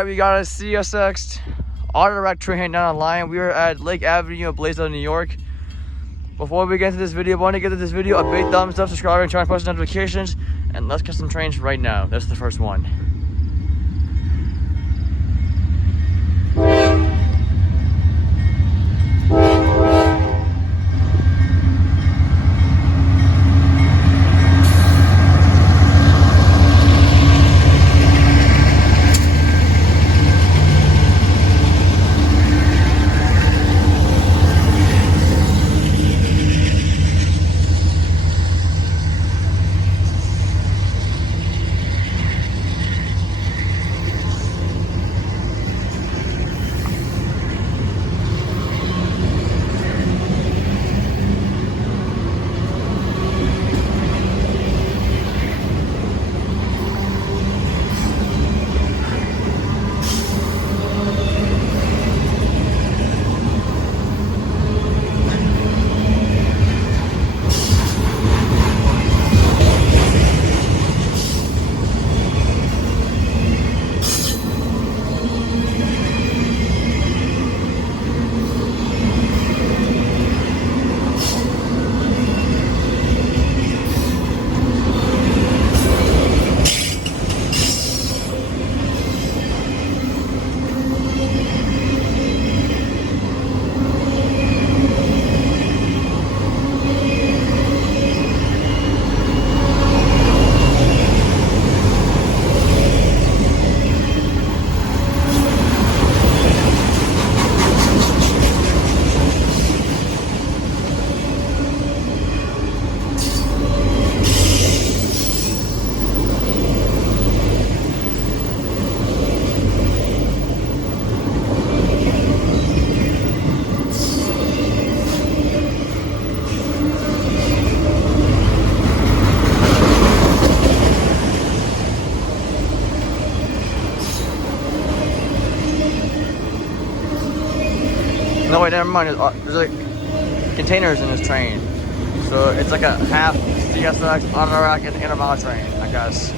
Alright, we got a CSX auto rack train down the line. We are at Lake Avenue, Blasdell, New York. Before we get into this video, I want to give this video a big thumbs up, subscribe, and turn on post notifications. And let's get some trains right now. That's the first one. No, wait, never mind. There's like containers in this train. So it's like a half CSX auto rack and Intermodal train, I guess.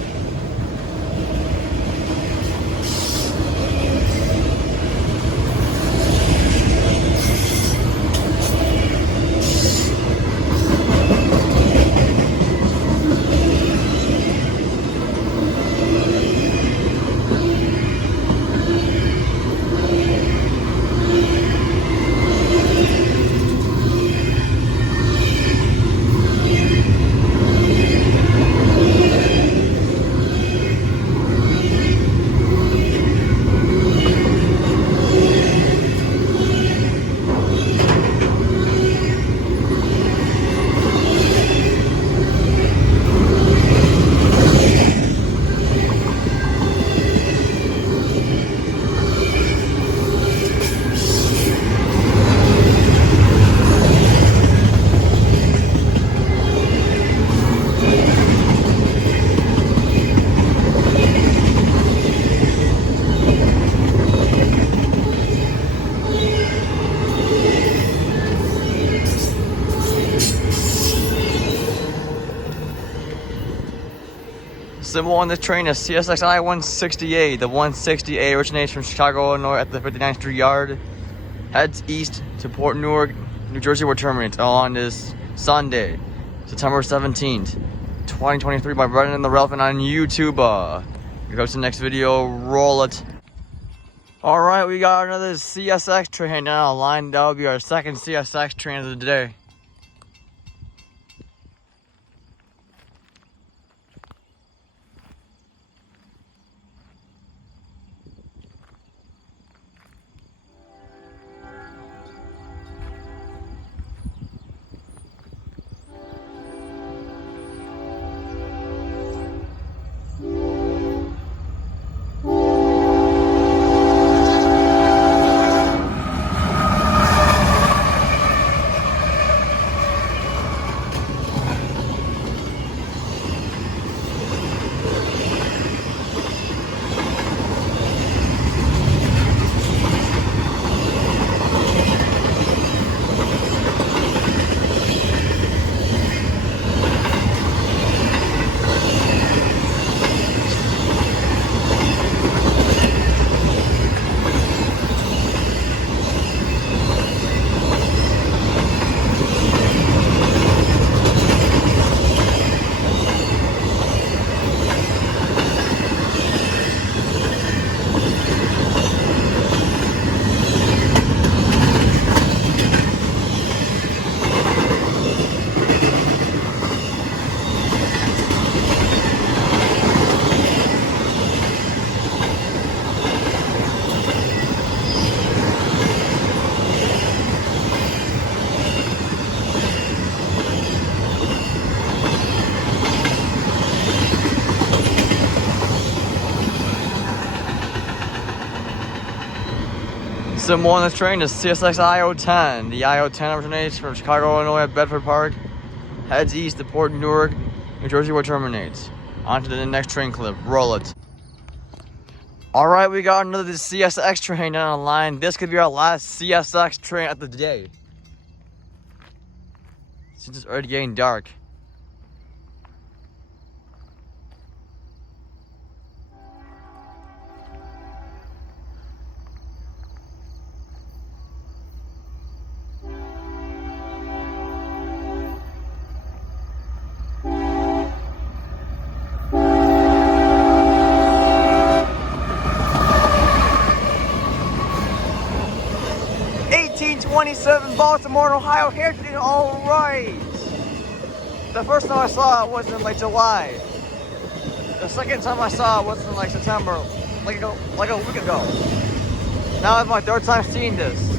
Symbol on this train is CSX I-160A. The 160A originates from Chicago, Illinois at the 59th Street Yard. Heads east to Port Newark, New Jersey, where it terminates on this Sunday, September 17th, 2023 by Bergan and the Railfanning on YouTube. Here goes the next video. Roll it. Alright, we got another CSX train down the line. That will be our second CSX train of the day. Some more on this train is CSX I-010. The I-010 originates from Chicago, Illinois at Bedford Park, heads east to Port Newark, New Jersey, where it terminates. On to the next train clip. Roll it. Alright, we got another CSX train down the line. This could be our last CSX train of the day, since it's already getting dark. Baltimore, Ohio, Heritage. All right. The first time I saw it was in like July. The second time I saw it was in like September, like a week ago. Now it's my third time seeing this.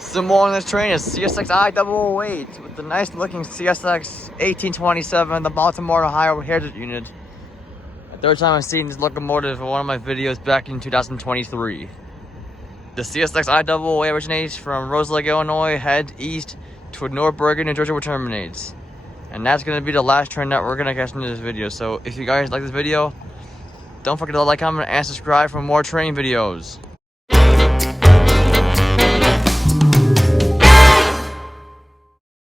Some more on this train is CSX I-008 with the nice looking CSX 1827, the Baltimore, Ohio Heritage Unit. The third time I've seen this locomotive in one of my videos back in 2023. The CSX I-008 originates from Rose Lake, Illinois, heads east toward Newark, Bergan, New Jersey, where it terminates. And that's going to be the last train that we're going to catch in this video. So if you guys like this video, don't forget to like, comment, and subscribe for more train videos.